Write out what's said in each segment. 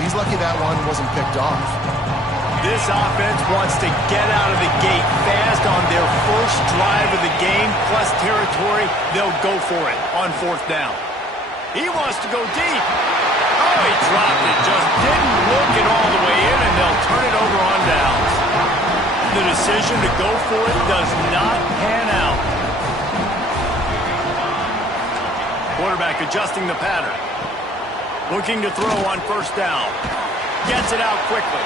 he's lucky that one wasn't picked off. This offense wants to get out of the gate fast on their first drive of the game, plus territory. They'll go for it on 4th down. He wants to go deep. Oh, he dropped it. Just didn't look it all the way in, and they'll turn it over on downs. The decision to go for it does not pan out. Quarterback adjusting the pattern. Looking to throw on 1st down. Gets it out quickly.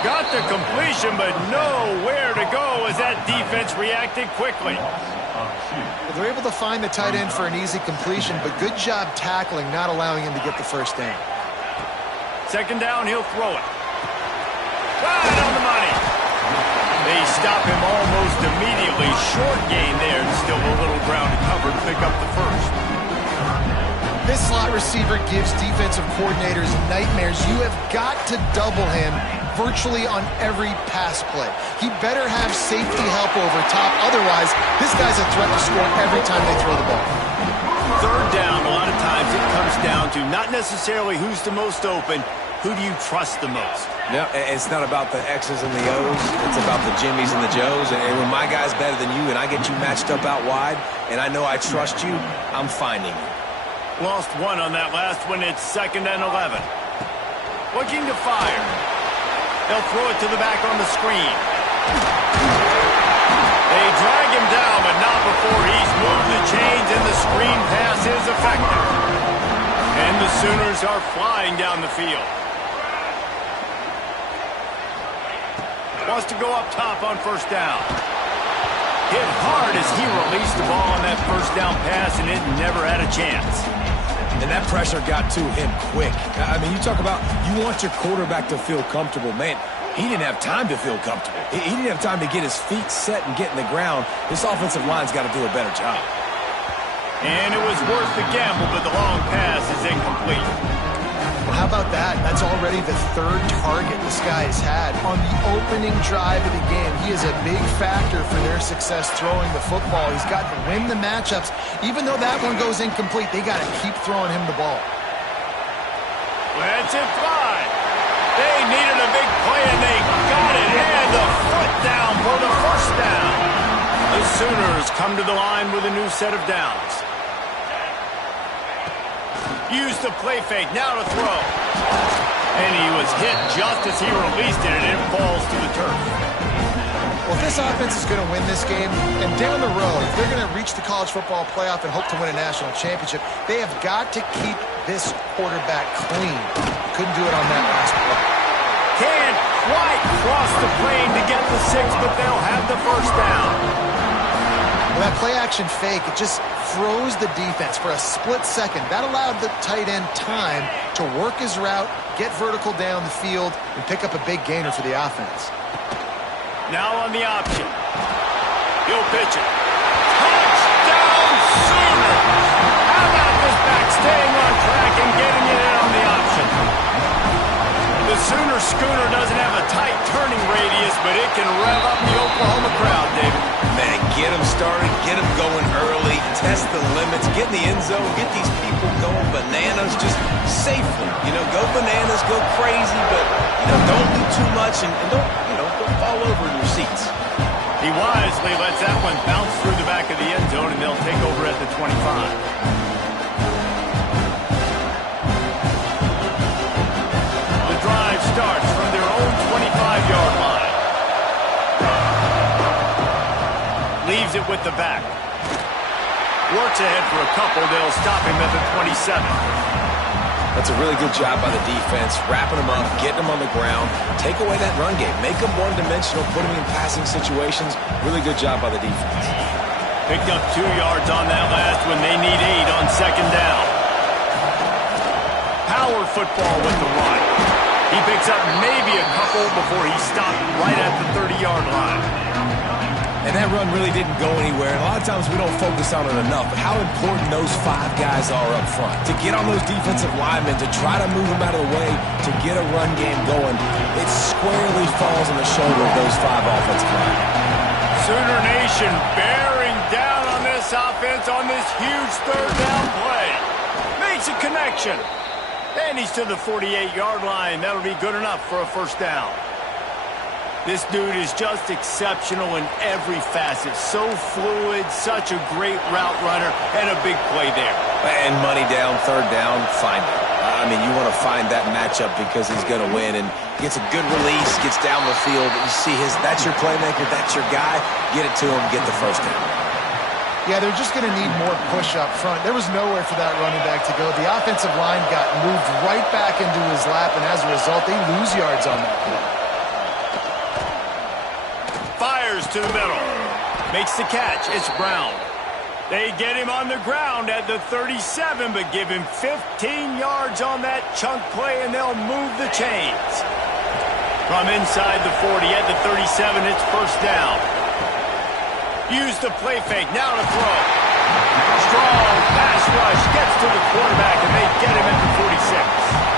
Got the completion, but nowhere to go as that defense reacted quickly. Well, they're able to find the tight end for an easy completion, but good job tackling, not allowing him to get the 1st down. 2nd down, he'll throw it. Right on the money. They stop him almost immediately. Short gain there, and still a little ground to cover to pick up the 1st. This slot receiver gives defensive coordinators nightmares. You have got to double him virtually on every pass play. He better have safety help over top. Otherwise, this guy's a threat to score every time they throw the ball. 3rd down, a lot of times it comes down to not necessarily who's the most open, who do you trust the most? No, it's not about the X's and the O's. It's about the Jimmies and the Joes. And when my guy's better than you and I get you matched up out wide and I know I trust you, I'm finding you. Lost 1 on that last one. It's 2nd and 11. Looking to fire. They'll throw it to the back on the screen. They drag him down, but not before he's moved the chains, and the screen pass is effective. And the Sooners are flying down the field. Wants to go up top on 1st down. Hit hard as he released the ball on that 1st down pass, and it never had a chance. And that pressure got to him quick. I mean, you talk about you want your quarterback to feel comfortable. Man, he didn't have time to feel comfortable. He didn't have time to get his feet set and get in the ground. This offensive line's got to do a better job. And it was worth the gamble, but the long pass is incomplete. Well, how about that? That's already the 3rd target this guy has had on the opening drive of the game. He is a big factor for their success throwing the football. He's got to win the matchups. Even though that one goes incomplete, they got to keep throwing him the ball. Lets it fly. They needed a big play, and they got it. And the foot down for the 1st down. The Sooners come to the line with a new set of downs. Use the play fake, now to throw. And he was hit just as he released it, and it falls to the turf. Well, if this offense is going to win this game, and down the road, if they're going to reach the college football playoff and hope to win a national championship, they have got to keep this quarterback clean. Couldn't do it on that last play. Can't quite cross the plane to get the 6, but they'll have the 1st down. Well, that play-action fake, it just froze the defense for a split second. That allowed the tight end time to work his route, get vertical down the field, and pick up a big gainer for the offense. Now on the option. He'll pitch it. Touchdown Sooners! How about this back staying on track and getting it in on the option? The Sooner schooner doesn't have a tight turning radius, but it can rev up the Oklahoma crowd, David. Man, get them started, get them going early, test the limits, get in the end zone, get these people going bananas just safely. You know, go bananas, go crazy, but, you know, don't do too much and don't, you know, don't fall over in your seats. He wisely lets that one bounce through the back of the end zone, and they'll take over at the 25. Starts from their own 25-yard line. Leaves it with the back. Works ahead for a couple. They'll stop him at the 27. That's a really good job by the defense, wrapping them up, getting them on the ground, take away that run game, make them one-dimensional, put them in passing situations. Really good job by the defense. Picked up 2 yards on that last one. They need 8 on 2nd down. Power football with the run. He picks up maybe a couple before he stopped right at the 30-yard line. And that run really didn't go anywhere. And a lot of times we don't focus on it enough, but how important those 5 guys are up front. To get on those defensive linemen, to try to move them out of the way, to get a run game going, it squarely falls on the shoulder of those 5 offensive linemen. Sooner Nation bearing down on this offense on this huge 3rd down play. Makes a connection. And he's to the 48-yard line. That'll be good enough for a first down. This dude is just exceptional in every facet. So fluid, such a great route runner, and a big play there. And money down, third down, find him. I mean, you want to find that matchup because he's going to win, and gets a good release, gets down the field. You see that's your playmaker, that's your guy. Get it to him, get the first down. Yeah, they're just going to need more push up front. There was nowhere for that running back to go. The offensive line got moved right back into his lap, and as a result, they lose yards on that play. Fires to the middle. Makes the catch. It's Brown. They get him on the ground at the 37, but give him 15 yards on that chunk play, and they'll move the chains. From inside the 40 at the 37, it's first down. Use the play fake. Now to throw. Strong pass rush. Gets to the quarterback, and they get him at the 46.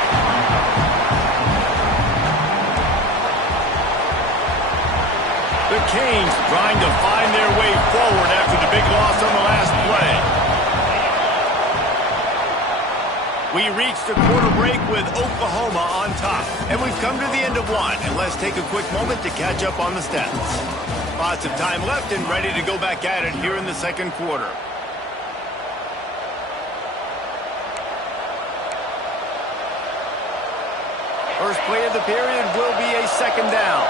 The Canes trying to find their way forward after the big loss on the last play. We reached the quarter break with Oklahoma on top, and we've come to the end of one. And let's take a quick moment to catch up on the stats. Lots of time left and ready to go back at it here in the second quarter. First play of the period will be a second down.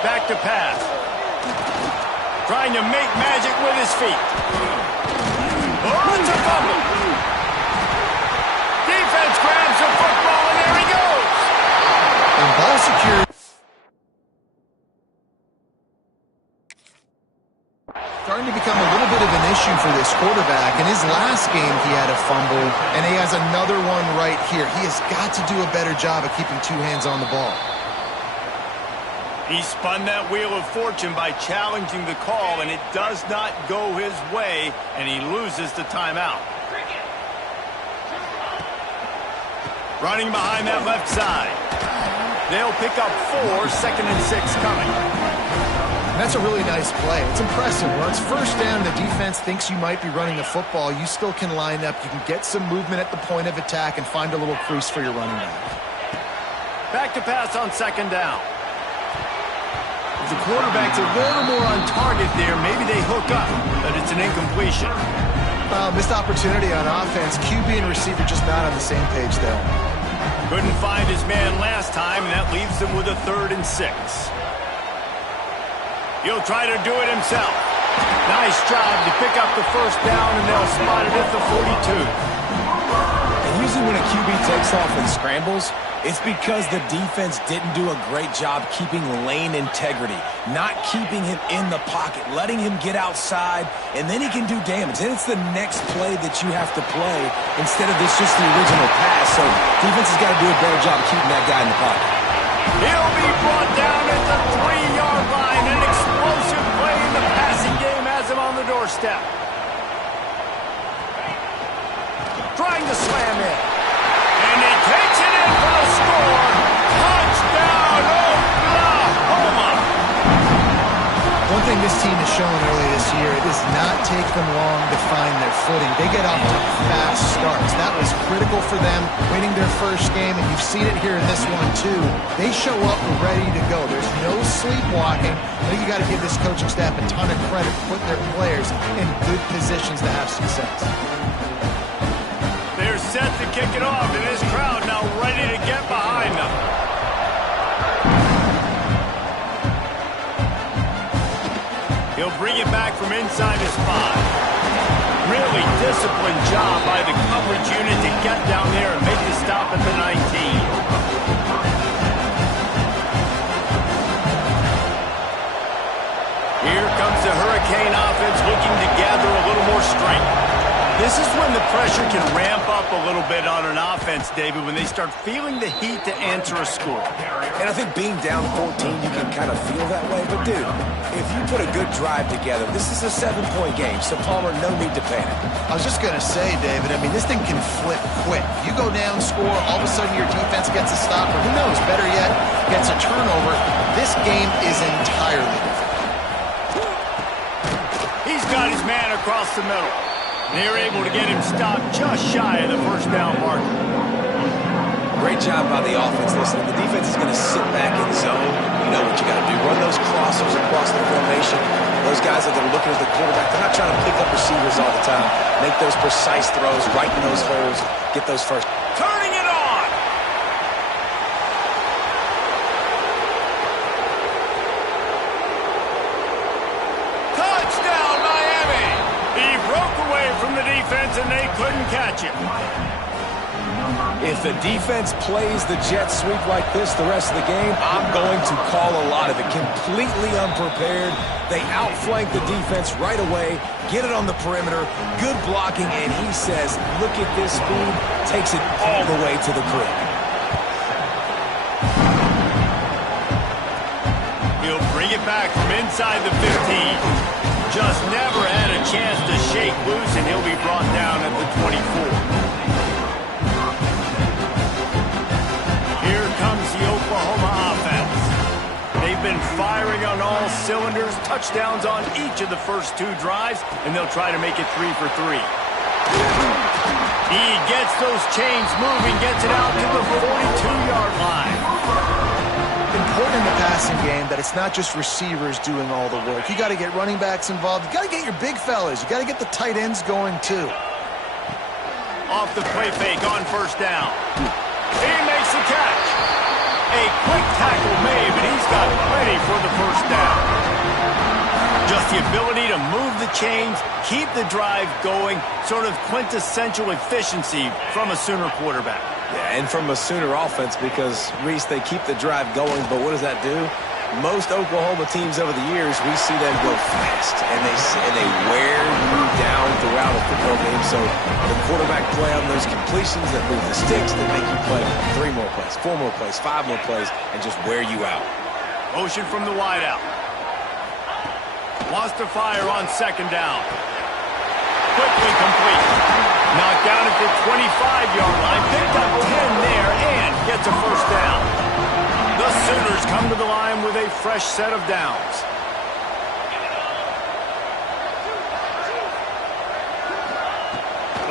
Back to pass. Trying to make magic with his feet. Oh, it's a fumble. Defense grabs the football, and there he goes. And ball security. Starting to become a little bit of an issue for this quarterback. In his last game, he had a fumble, and he has another one right here. He has got to do a better job of keeping two hands on the ball. He spun that wheel of fortune by challenging the call, and it does not go his way, and he loses the timeout. Running behind that left side. They'll pick up 4, 2nd and 6 coming. That's a really nice play. It's impressive. Where it's first down, the defense thinks you might be running the football. You still can line up. You can get some movement at the point of attack and find a little crease for your running back. Back to pass on second down. The quarterback's a little more on target there. Maybe they hook up, but it's an incompletion. Missed opportunity on offense. QB and receiver just not on the same page there. Couldn't find his man last time, and that leaves them with a 3rd and 6. He'll try to do it himself. Nice job to pick up the first down, and they'll spot it at the 42. And usually when a QB takes off and scrambles, it's because the defense didn't do a great job keeping lane integrity, not keeping him in the pocket, letting him get outside, and then he can do damage. And it's the next play that you have to play instead of this just the original pass. So defense has got to do a better job keeping that guy in the pocket. He'll be brought down at the 3-yard line. An explosive play in the passing game has him on the doorstep. Trying to slam in. And he takes it in for the score. Touchdown, Oklahoma! One thing this team has shown early this year, it does not take them long to find their footing. They get off to fast starts. That was critical for them, winning their first game, and you've seen it here in this one too. They show up ready to go. There's no sleepwalking. I think you got to give this coaching staff a ton of credit for putting their players in good positions to have success. They're set to kick it off, and this crowd now ready to get behind them. He'll bring it back from inside his 5. Really disciplined job by the coverage unit to get down there and make the stop at the 19. Here comes the Hurricane offense looking to gather a little more strength. This is when the pressure can ramp up a little bit on an offense, David, when they start feeling the heat to answer a score. And I think being down 14, you can kind of feel that way. But, dude, if you put a good drive together, this is a 7-point game. So, Palmer, no need to panic. I was just going to say, David, I mean, this thing can flip quick. You go down, score, all of a sudden your defense gets a stop, or who knows, better yet, gets a turnover. This game is entirely different. He's got his man across the middle. They're able to get him stopped just shy of the first down marker. Great job by the offense. Listen, the defense is going to sit back in zone. You know what you got to do. Run those crossers across the formation. Those guys that are looking at the quarterback, they're not trying to pick up receivers all the time. Make those precise throws, right in those holes, get those first. Turning it on! Touchdown, Miami! He broke away from the defense and they couldn't catch him. If the defense plays the jet sweep like this the rest of the game, I'm going to call a lot of it. Completely unprepared. They outflank the defense right away, get it on the perimeter, good blocking, and he says, look at this speed, takes it all the way to the crib. He'll bring it back from inside the 15. Just never had a chance to shake loose, and he'll be brought down at the 24. Here comes the Oklahoma offense. They've been firing on all cylinders, touchdowns on each of the first 2 drives, and they'll try to make it 3 for 3. He gets those chains moving, gets it out to the 42-yard line. Important in the passing game that it's not just receivers doing all the work. You got to get running backs involved. You got to get your big fellas. You got to get the tight ends going too. Off the play fake on first down. He makes the catch. A quick tackle made, but he's got plenty for the first down. Just the ability to move the chains, keep the drive going, sort of quintessential efficiency from a Sooner quarterback. Yeah, and from a Sooner offense because, Reese, they keep the drive going, but what does that do? Most Oklahoma teams over the years, we see them go fast, and they wear you down throughout a football game. So the quarterback play on those completions that move the sticks, that make you play 3 more plays, 4 more plays, 5 more plays, and just wear you out. Motion from the wideout. Wants to fire on second down. Quickly complete. Knocked down at the 25-yard line. Picked up 10 there and gets a first down. The Sooners come to the line with a fresh set of downs.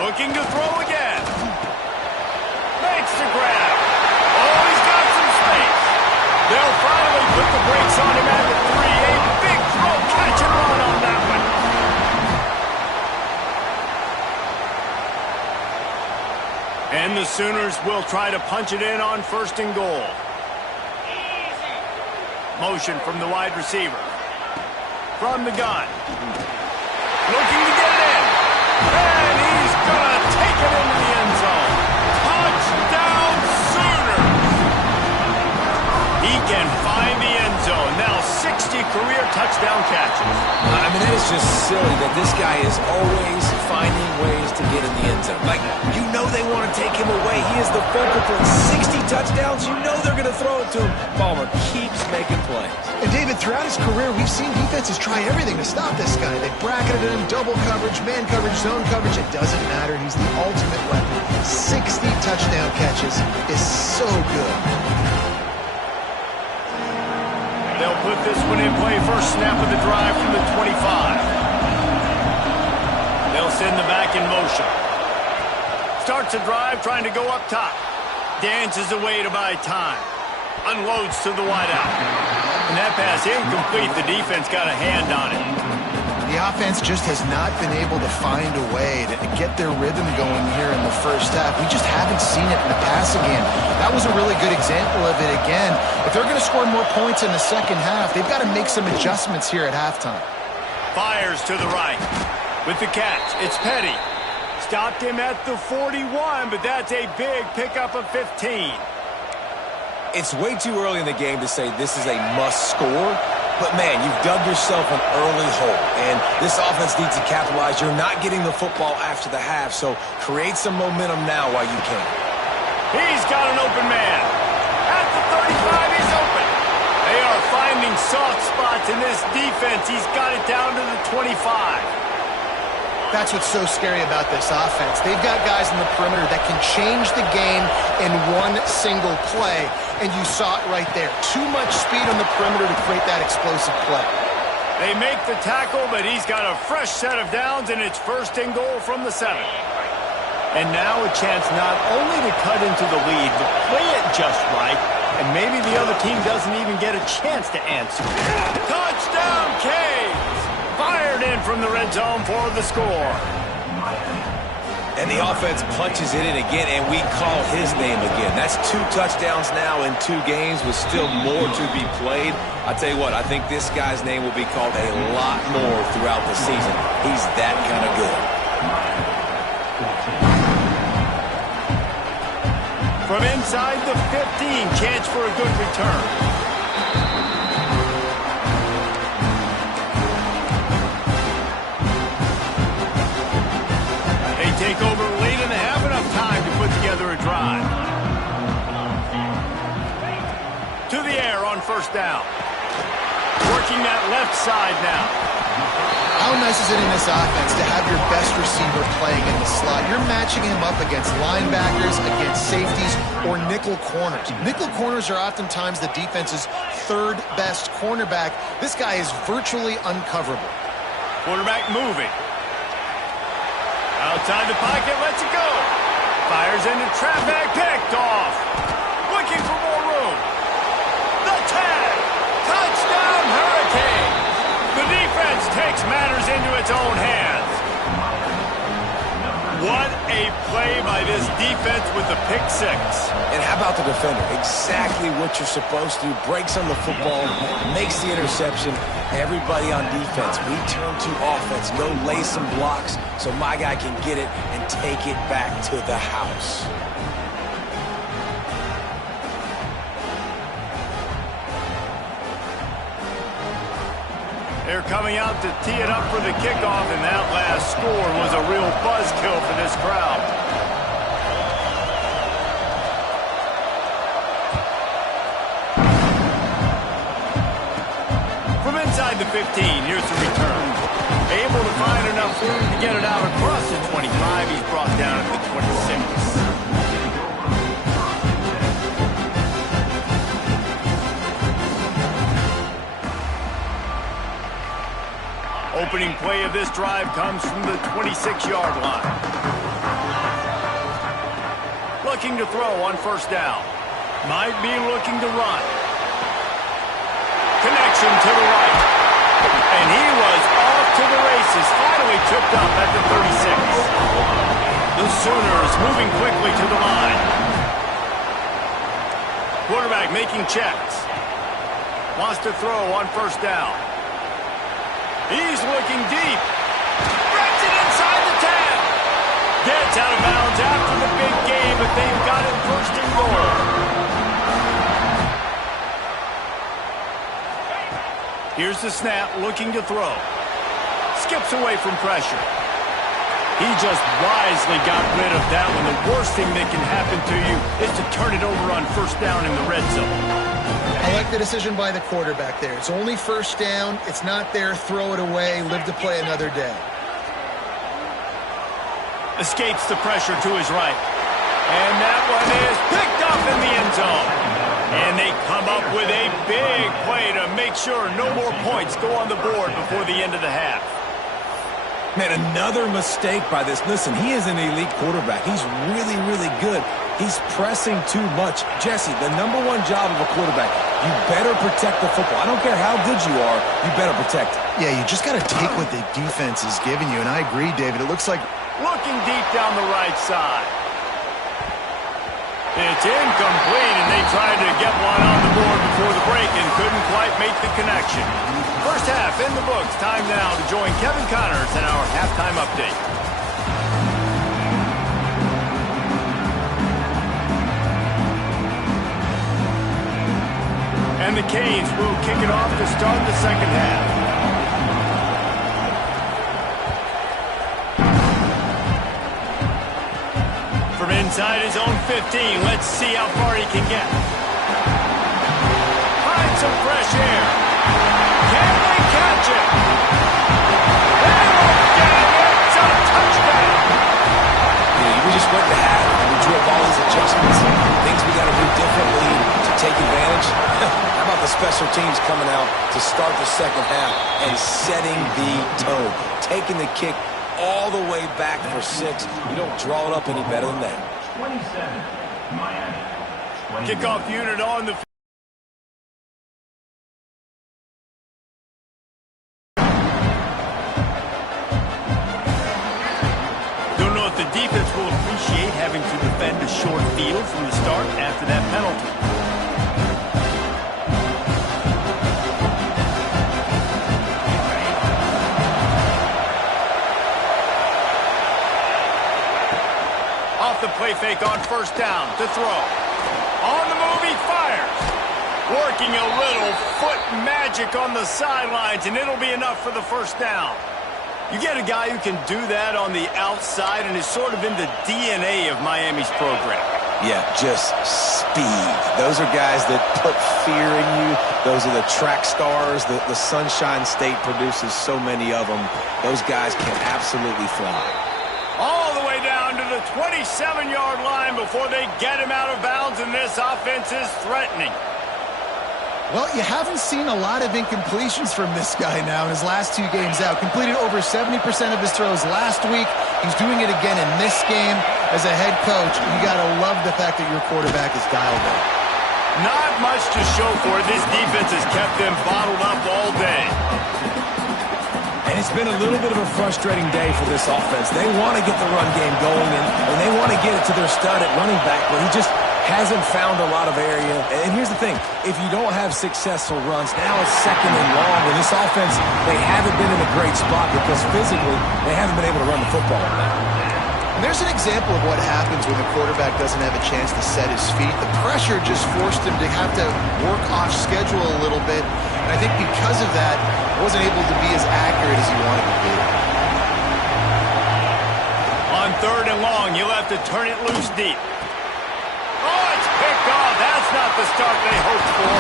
Looking to throw again. Makes the grab. Oh, he's got some space. They'll finally put the brakes on him at the 3. A big throw, catch and run on that one. And the Sooners will try to punch it in on first and goal. Motion from the wide receiver. From the gun. Looking to get it in. And he's going to take it into the end zone. Touchdown Sooners! He can find the end zone. Now 60 career touchdown catches. I mean, that is just silly that this guy is always finding ways to get in the end zone. Like, you know they want to take him away. He is the focal point. 60 touchdowns, you know they're going to throw it to him. Palmer keeps making plays. And David, throughout his career, we've seen defenses try everything to stop this guy. They bracketed him, double coverage, man coverage, zone coverage. It doesn't matter. He's the ultimate weapon. 60 touchdown catches is so good. They'll put this one in play. First snap of the drive from the 25. They'll send the back in motion. Starts a drive trying to go up top. Dances away to buy time. Unloads to the wideout. And that pass incomplete. The defense got a hand on it. The offense just has not been able to find a way to get their rhythm going here in the first half. We just haven't seen it in the passing game. That was a really good example of it again. If they're going to score more points in the second half, they've got to make some adjustments here at halftime. Fires to the right. With the catch, it's Petty. Stopped him at the 41, but that's a big pickup of 15. It's way too early in the game to say this is a must score. But, man, you've dug yourself an early hole, and this offense needs to capitalize. You're not getting the football after the half, so create some momentum now while you can. He's got an open man. At the 35, he's open. They are finding soft spots in this defense. He's got it down to the 25. That's what's so scary about this offense. They've got guys in the perimeter that can change the game in one single play, and you saw it right there. Too much speed on the perimeter to create that explosive play. They make the tackle, but he's got a fresh set of downs, and it's 1st and goal from the 7. And now a chance not only to cut into the lead, but play it just right, and maybe the other team doesn't even get a chance to answer. Touchdown, Canes! Fired in from the red zone for the score. And the offense punches it in again, and we call his name again. That's 2 touchdowns now in 2 games with still more to be played. I tell you what, I think this guy's name will be called a lot more throughout the season. He's that kind of good. From inside the 15, chance for a good return. They take over late and have enough time to put together a drive. To the air on 1st down. Working that left side now. How nice is it in this offense to have your best receiver playing in the slot? You're matching him up against linebackers, against safeties, or nickel corners. Nickel corners are oftentimes the defense's 3rd best cornerback. This guy is virtually uncoverable. Quarterback moving. Outside the pocket, lets it go. Fires into traffic, picked off. Looking for more room. The tag. Touchdown, Hurricanes. The defense takes matters into its own hands. What a play by this defense with the pick 6. And how about the defender? Exactly what you're supposed to do. Breaks on the football, makes the interception. Everybody on defense, we turn to offense. Go lay some blocks so my guy can get it and take it back to the house. They're coming out to tee it up for the kickoff, and that last score was a real buzzkill for this crowd. From inside the 15, here's the return. Able to find enough room to get it out across the 25. He's brought down at the 26. Opening play of this drive comes from the 26-yard line. Looking to throw on 1st down. Might be looking to run. Connection to the right. And he was off to the races. Finally tripped up at the 36. The Sooners moving quickly to the line. Quarterback making checks. Wants to throw on 1st down. He's looking deep. Breaks it inside the 10. Gets out of bounds after the big game, but they've got it 1st and goal. Here's the snap, looking to throw. Skips away from pressure. He just wisely got rid of that one. The worst thing that can happen to you is to turn it over on 1st down in the red zone. I like the decision by the quarterback there. It's only 1st down. It's not there. Throw it away. Live to play another day. Escapes the pressure to his right. And that one is picked up in the end zone. And they come up with a big play to make sure no more points go on the board before the end of the half. Man, another mistake by this. Listen, he is an elite quarterback. He's really, really good. He's pressing too much. Jesse, the #1 job of a quarterback, you better protect the football. I don't care how good you are, you better protect it. Yeah, you just got to take what the defense is giving you, and I agree, David. It looks like... Looking deep down the right side. It's incomplete, and they tried to get one on the board before the break and couldn't quite make the connection. 1st half in the books. Time now to join Kevin Connors in our halftime update. And the Canes will kick it off to start the 2nd half. From inside his own 15, let's see how far he can get. Find some fresh air. Can they catch it? They won't get it. It's a touchdown. We just went to half, and we drew up all these adjustments, things we got to do differently to take advantage? How about the special teams coming out to start the second half and setting the tone, taking the kick all the way back for 6. You don't draw it up any better than that. 27, Miami. Kickoff unit on the field. Don't know if the defense will appreciate having to defend a short field from the start after that penalty. Off the play fake on first down to throw. On the move, he fires. Working a little foot magic on the sidelines, and it'll be enough for the first down. You get a guy who can do that on the outside and is sort of in the DNA of Miami's program. Yeah, just speed. Those are guys that put fear in you. Those are the track stars. The Sunshine State produces so many of them. Those guys can absolutely fly. All the way down to the 27-yard line before they get him out of bounds, and this offense is threatening. Well, you haven't seen a lot of incompletions from this guy now in his last 2 games out. Completed over 70% of his throws last week. He's doing it again in this game. As a head coach, you got to love the fact that your quarterback is dialed in. Not much to show for it. This defense has kept them bottled up all day. And it's been a little bit of a frustrating day for this offense. They want to get the run game going, and they want to get it to their stud at running back, but he just hasn't found a lot of area. And here's the thing. If you don't have successful runs, now it's second and long. And this offense, they haven't been in a great spot because physically they haven't been able to run the football. And there's an example of what happens when the quarterback doesn't have a chance to set his feet. The pressure just forced him to have to work off schedule a little bit. And I think because of that, he wasn't able to be as accurate as he wanted to be. On third and long, you'll have to turn it loose deep. Oh, it's picked off. That's not the start they hoped for.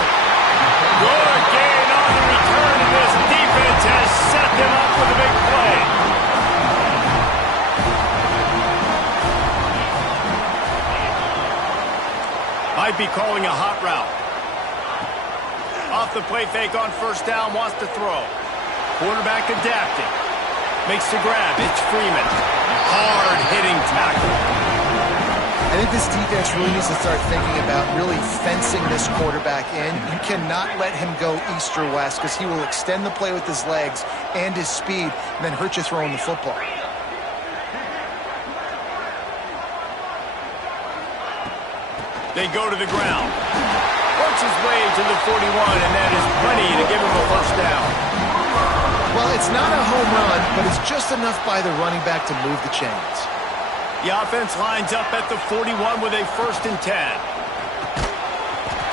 Good gain on the return, and this defense has set them up with a big play. Might be calling a hot route. Off the play fake on first down, wants to throw. Quarterback adapting. Makes the grab. It's Freeman. Hard-hitting tackle. I think this defense really needs to start thinking about really fencing this quarterback in. You cannot let him go east or west because he will extend the play with his legs and his speed and then hurt you throwing the football. They go to the ground. Works his way to the 41, and that is plenty to give him a first down. Well, it's not a home run, but it's just enough by the running back to move the chains. The offense lines up at the 41 with a 1st and 10.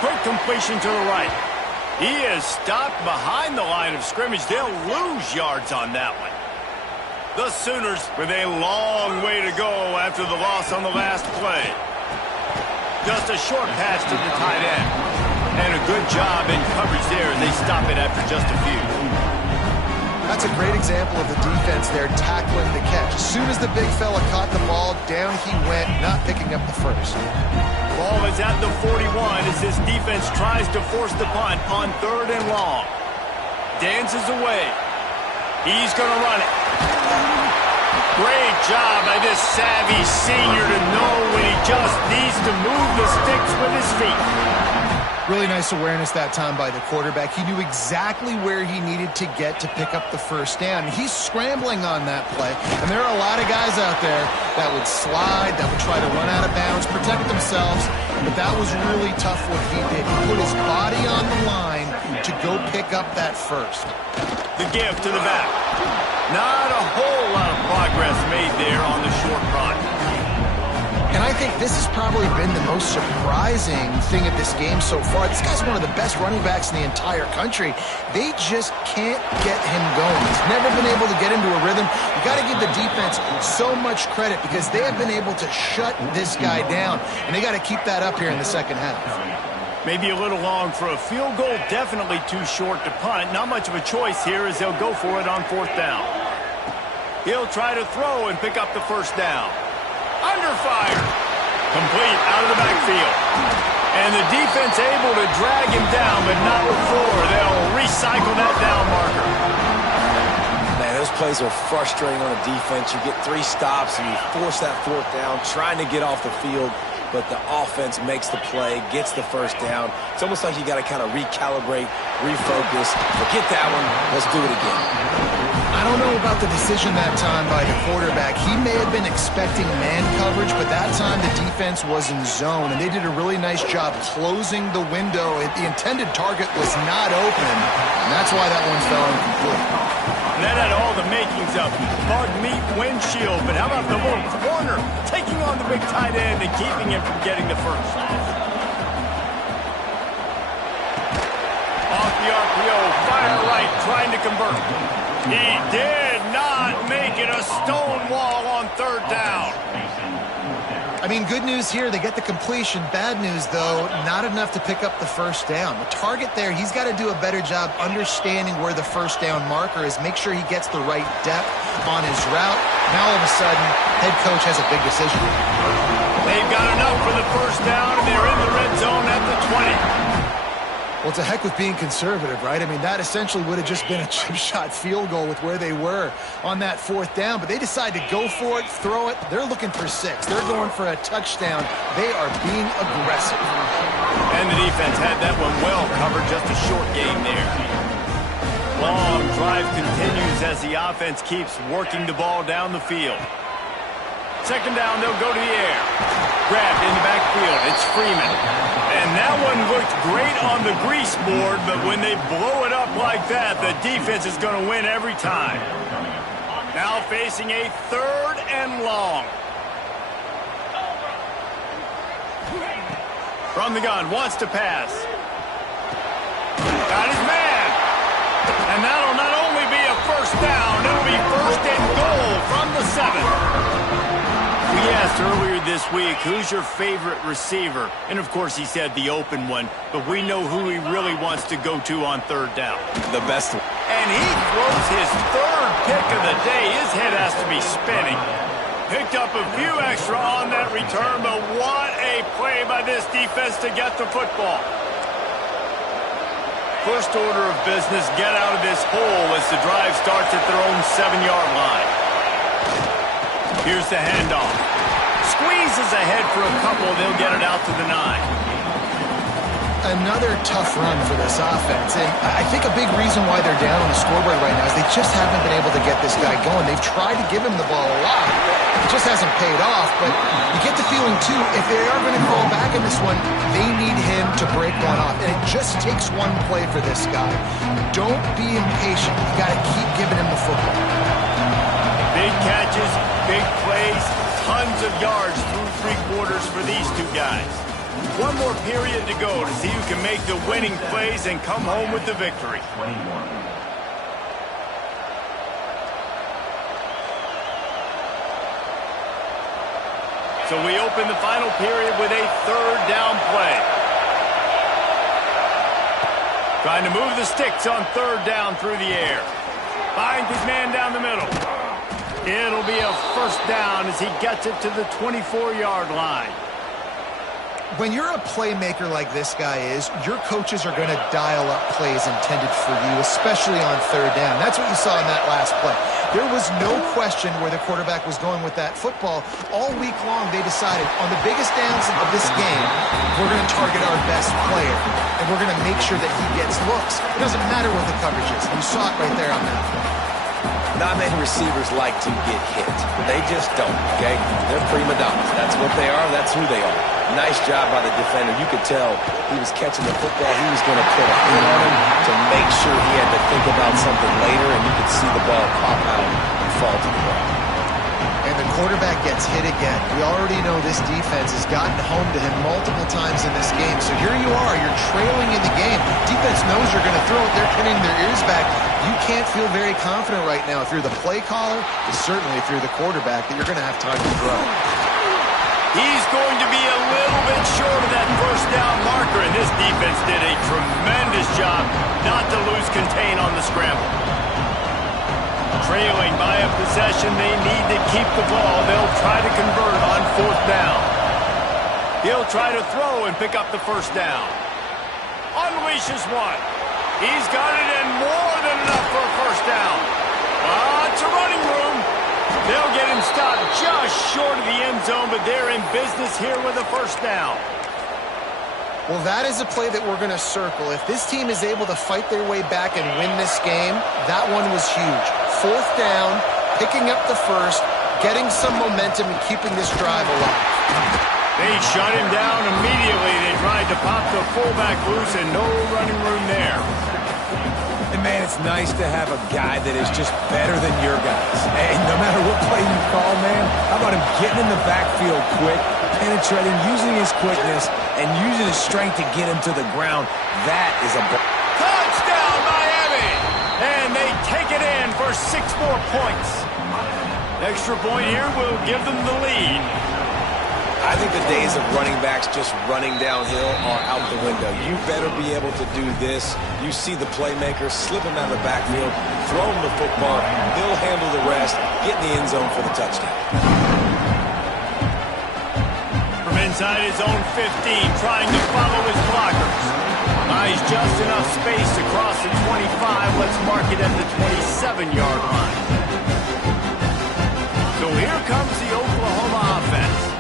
Quick completion to the right. He is stopped behind the line of scrimmage. They'll lose yards on that one. The Sooners with a long way to go after the loss on the last play. Just a short pass to the tight end. And a good job in coverage there as they stop it after just a few. That's a great example of the defense there tackling the catch. As soon as the big fella caught the ball, down he went, not picking up the first. Ball is at the 41 as this defense tries to force the punt on third and long. Dances away. He's going to run it. Great job by this savvy senior to know when he just needs to move the sticks with his feet. Really nice awareness that time by the quarterback. He knew exactly where he needed to get to pick up the first down. He's scrambling on that play, and there are a lot of guys out there that would slide, that would try to run out of bounds, protect themselves, but that was really tough what he did. He put his body on the line to go pick up that first. The give to the back. Not a whole lot of progress made there on the short run. And I think this has probably been the most surprising thing of this game so far. This guy's one of the best running backs in the entire country. They just can't get him going. He's never been able to get into a rhythm. You got to give the defense so much credit because they have been able to shut this guy down, and they got to keep that up here in the second half. Maybe a little long for a field goal, definitely too short to punt. Not much of a choice here as they'll go for it on fourth down. He'll try to throw and pick up the first down. Under fire. Complete out of the backfield. And the defense able to drag him down, but not before. They'll recycle that down marker. Man, those plays are frustrating on a defense. You get 3 stops and you force that 4th down, trying to get off the field, but the offense makes the play, gets the 1st down. It's almost like you got to kind of recalibrate, refocus. Forget that one. Let's do it again. I don't know about the decision that time by the quarterback. He may have been expecting man coverage, but that time the defense was in zone, and they did a really nice job closing the window. The intended target was not open, and that's why that one fell incomplete. That had all the makings of bug meat windshield, but how about the little corner taking on the big tight end and keeping him from getting the first? Off the RPO, fire right, trying to convert. He did not make it a stone wall on 3rd down. I mean, good news here, they get the completion. Bad news, though, not enough to pick up the 1st down. The target there, he's got to do a better job understanding where the 1st down marker is, make sure he gets the right depth on his route. Now, all of a sudden, head coach has a big decision. They've got enough for the 1st down, and they're in the red zone at the 20. Well, to heck with being conservative, right? I mean, that essentially would have just been a chip shot field goal with where they were on that 4th down, but they decide to go for it, throw it. They're looking for 6. They're going for a touchdown. They are being aggressive. And the defense had that one well covered, just a short gain there. Long drive continues as the offense keeps working the ball down the field. 2nd down, they'll go to the air. Grabbed in the backfield, it's Freeman. And that one looked great on the grease board, but when they blow it up like that, the defense is going to win every time. Now facing a 3rd and long. From the gun, wants to pass. Got his man. And that'll not only be a 1st down, it'll be 1st and goal from the 7. We asked earlier this week, who's your favorite receiver? And, of course, he said the open one, but we know who he really wants to go to on 3rd down. The best one. And he throws his 3rd pick of the day. His head has to be spinning. Picked up a few extra on that return, but what a play by this defense to get the football. First order of business, get out of this hole as the drive starts at their own 7-yard line. Here's the handoff. Squeezes ahead for a couple. They'll get it out to the 9. Another tough run for this offense, and I think a big reason why they're down on the scoreboard right now is they just haven't been able to get this guy going. They've tried to give him the ball a lot. It just hasn't paid off, but you get the feeling, too, if they are going to crawl back in this one, they need him to break one off, and it just takes one play for this guy. Don't be impatient. You got to keep giving him the football. Big catches, big plays, tons of yards through 3 quarters for these 2 guys. One more period to go to see who can make the winning plays and come home with the victory. So we open the final period with a 3rd down play. Trying to move the sticks on 3rd down through the air. Finds his man down the middle. It'll be a 1st down as he gets it to the 24-yard line. When you're a playmaker like this guy is, your coaches are going to dial up plays intended for you, especially on 3rd down. That's what you saw in that last play. There was no question where the quarterback was going with that football. All week long, they decided on the biggest downs of this game, we're going to target our best player, and we're going to make sure that he gets looks. It doesn't matter what the coverage is. You saw it right there on that play. Not many receivers like to get hit. They just don't, okay? They're prima donnas. That's what they are. That's who they are. Nice job by the defender. You could tell he was catching the football. He was going to put a hit on him to make sure he had to think about something later, and you could see the ball pop out and fall to the ground. And the quarterback gets hit again. We already know this defense has gotten home to him multiple times in this game. So here you are. You're trailing in the game. Defense knows you're going to throw it. They're pinning their ears back. You can't feel very confident right now if you're the play caller, and certainly if you're the quarterback, that you're going to have time to throw. He's going to be a little bit short of that 1st down marker, and this defense did a tremendous job not to lose contain on the scramble. Trailing by a possession, they need to keep the ball. They'll try to convert on 4th down. He'll try to throw and pick up the first down. Unleashes one. He's got it and more than enough for a first down. Lots of running room. They'll get him stopped just short of the end zone, but they're in business here with a first down. Well, that is a play that we're going to circle. If this team is able to fight their way back and win this game, that one was huge. Fourth down, picking up the first, getting some momentum and keeping this drive alive. They shut him down immediately. They tried to pop the fullback loose and no running room there. And, man, it's nice to have a guy that is just better than your guys. And no matter what play you call, man, how about him getting in the backfield quick, penetrating, using his quickness, and using his strength to get him to the ground. That is a ball. Touchdown, Miami! And they take it in for 6 more points. Extra point here will give them the lead. I think the days of running backs just running downhill are out the window. You better be able to do this. You see the playmaker, slip him out of the backfield, throw him the football, he'll handle the rest, get in the end zone for the touchdown. From inside his own 15, trying to follow his blockers. Buys just enough space to cross the 25. Let's mark it at the 27-yard line. So here comes the Oklahoma offense.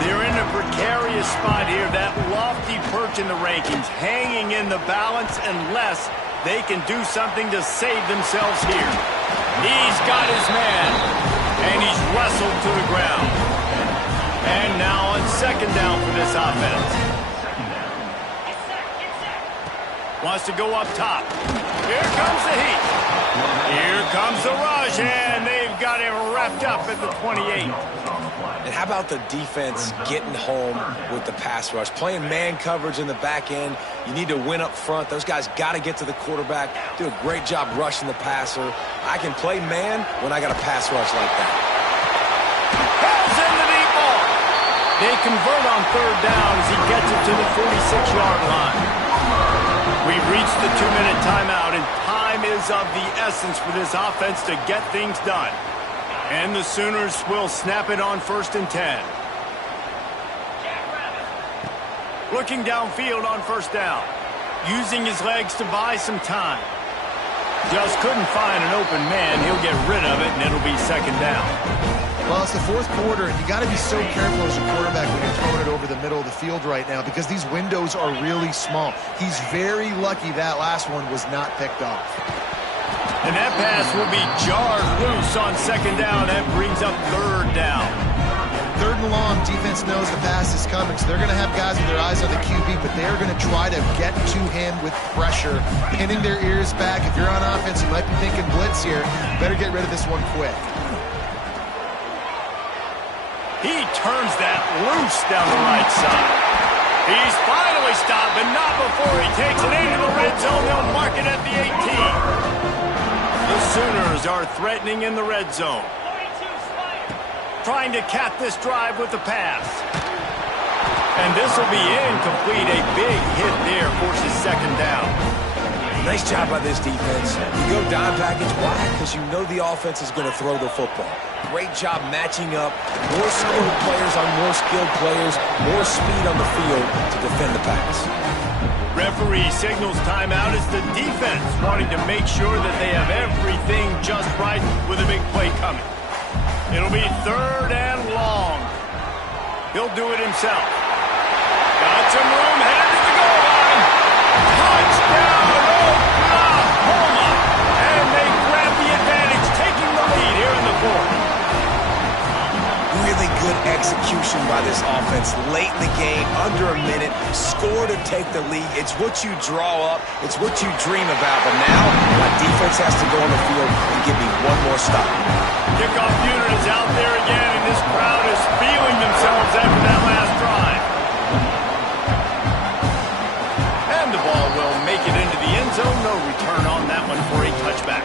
They're in a precarious spot here, that lofty perch in the rankings, hanging in the balance unless they can do something to save themselves here. He's got his man, and he's wrestled to the ground. And now on second down for this offense. Wants to go up top. Here comes the heat. Here comes the rush, and they've got him wrapped up at the 28. And how about the defense getting home with the pass rush? Playing man coverage in the back end. You need to win up front. Those guys got to get to the quarterback. Do a great job rushing the passer. I can play man when I got a pass rush like that. Hell's in the deep ball. They convert on third down as he gets it to the 46-yard line. We've reached the 2-minute timeout, and time is of the essence for this offense to get things done. And the Sooners will snap it on 1st and 10. Looking downfield on first down. Using his legs to buy some time. Just couldn't find an open man. He'll get rid of it, and it'll be second down. Well, it's the fourth quarter, and you got to be so careful as a quarterback when you're throwing it over the middle of the field right now because these windows are really small. He's very lucky that last one was not picked off. And that pass will be jarred loose on second down. That brings up third down. Third and long, defense knows the pass is coming, so they're going to have guys with their eyes on the QB, but they're going to try to get to him with pressure, pinning their ears back. If you're on offense, you might be thinking blitz here. Better get rid of this one quick. He turns that loose down the right side. He's finally stopped, but not before he takes it into the red zone. They'll mark it at the 18. The Sooners are threatening in the red zone. Trying to cap this drive with the pass. And this will be incomplete. A big hit there forces second down. Nice job by this defense. You go dime package. Why? Because you know the offense is going to throw the football. Great job matching up. More skilled players on more skilled players. More speed on the field to defend the pass. Referee signals timeout. It's the defense wanting to make sure that they have everything just right with a big play coming. It'll be third and long. He'll do it himself. Got some room, headed to the goal line. Touchdown, Oklahoma! And they grab the advantage, taking the lead here in the fourth. Really good execution by this offense late in the game, under a minute, score to take the lead. It's what you draw up, it's what you dream about, but now my defense has to go on the field and give me one more stop. Kickoff unit is out there again, and this crowd is feeling themselves after that last drive. And the ball will make it into the end zone. No return on that one for a touchback.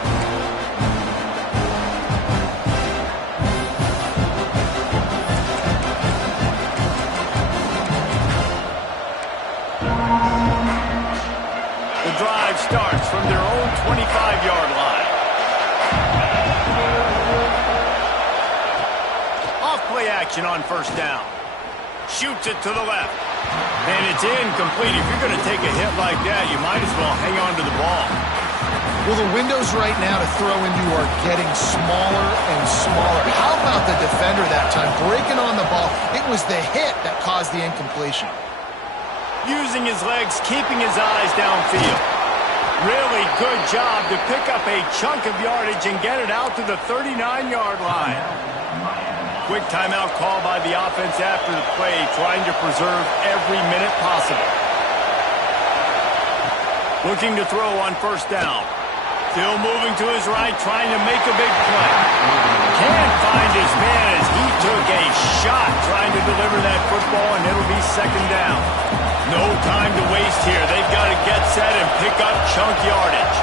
The drive starts from their own 25-yard line. Off play action on first down. Shoots it to the left. And it's incomplete. If you're going to take a hit like that, you might as well hang on to the ball. Well, the windows right now to throw into are getting smaller and smaller. How about the defender that time breaking on the ball? It was the hit that caused the incompletion. Using his legs, keeping his eyes downfield. Really good job to pick up a chunk of yardage and get it out to the 39-yard line. Quick timeout call by the offense after the play, trying to preserve every minute possible. Looking to throw on first down. Still moving to his right, trying to make a big play. Can't find his man as he took a shot trying to deliver that football, and it'll be second down. No time to waste here. They've got to get set and pick up chunk yardage.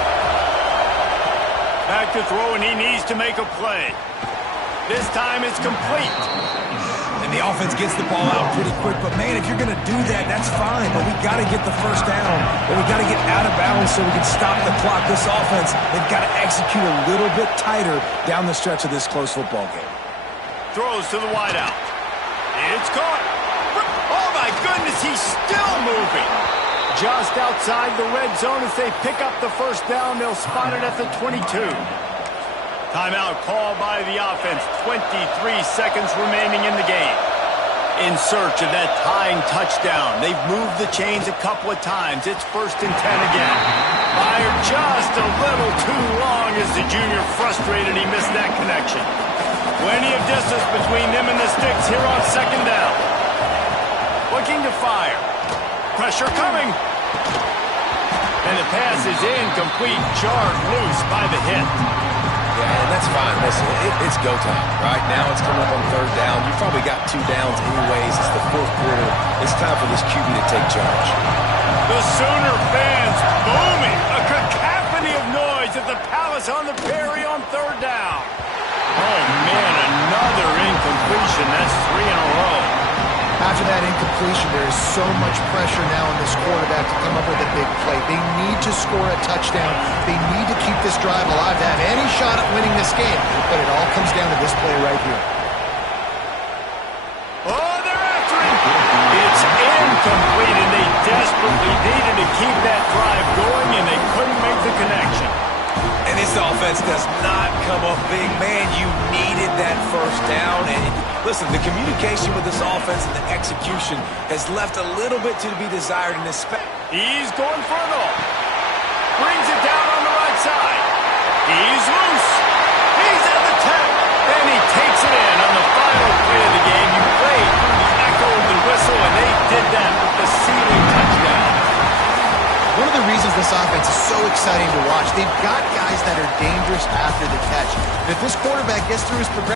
Back to throw, and he needs to make a play. This time it's complete. And the offense gets the ball out pretty quick. But, man, if you're going to do that, that's fine. But we got to get the first down. But we got to get out of bounds so we can stop the clock. This offense, they've got to execute a little bit tighter down the stretch of this close football game. Throws to the wideout. It's caught. Oh, my goodness, he's still moving. Just outside the red zone as they pick up the first down. They'll spot it at the 22. Timeout called by the offense. 23 seconds remaining in the game. In search of that tying touchdown. They've moved the chains a couple of times. It's 1st and 10 again. Fired just a little too long as the junior frustrated. He missed that connection. Plenty of distance between them and the sticks here on second down. Looking to fire. Pressure coming. And the pass is incomplete. Jarred loose by the hit. Yeah, and that's fine. Listen, it's go time. Right now it's coming up on third down. You've probably got 2 downs anyways. It's the 4th quarter. It's time for this QB to take charge. The Sooner fans booming. A cacophony of noise at the Palace on the Prairie on third down. Oh, man, another incompletion. That's 3 in a row. After that incompletion, there is so much pressure now on this quarterback to come up with a big play. They need to score a touchdown. They need to keep this drive alive to have any shot at winning this game. But it all comes down to this play right here. Oh, they're after him. It's incomplete, and they desperately needed to keep that drive going, and they couldn't make the connection. And this offense does not come up big. Man, you needed that first down. And listen, the communication with this offense and the execution has left a little bit to be desired in this spot. He's going for it all. Brings it down on the right side. He's loose. He's at the 10. And he takes it in on the final play of the game. You played through the echo of the whistle, and they did that with the sealing touchdown. One of the reasons this offense is so exciting to watch, they've got guys that are dangerous after the catch. And if this quarterback gets through his progression,